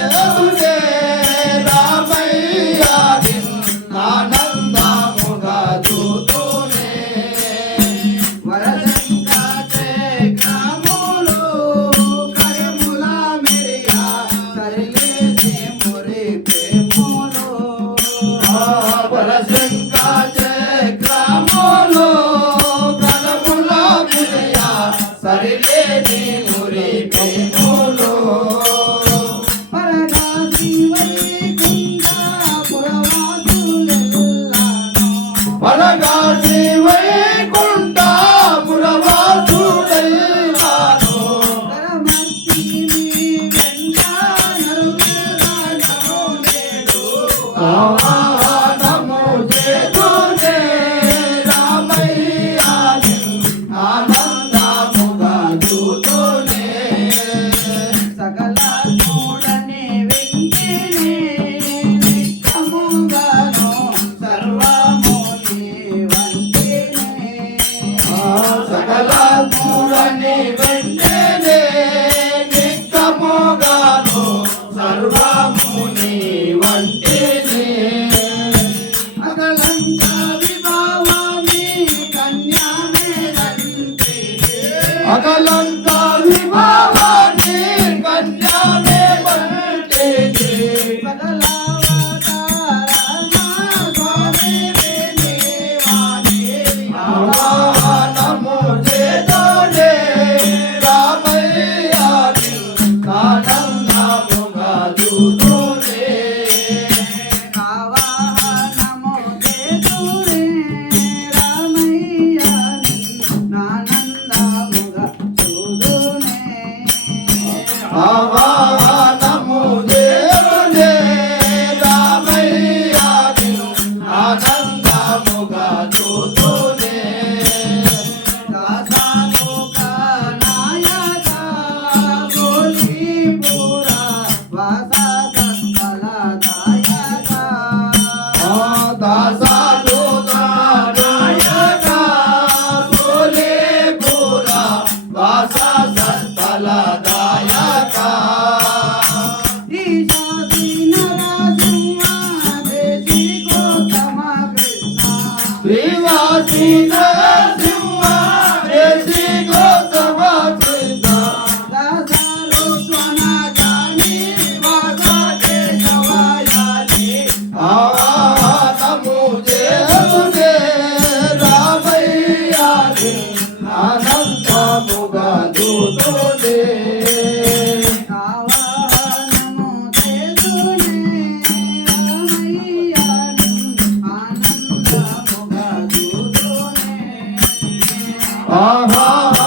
చేతూనే. Ramayya ఆనందముగా దూతూనే వరదంకాచే Senhor. Aham.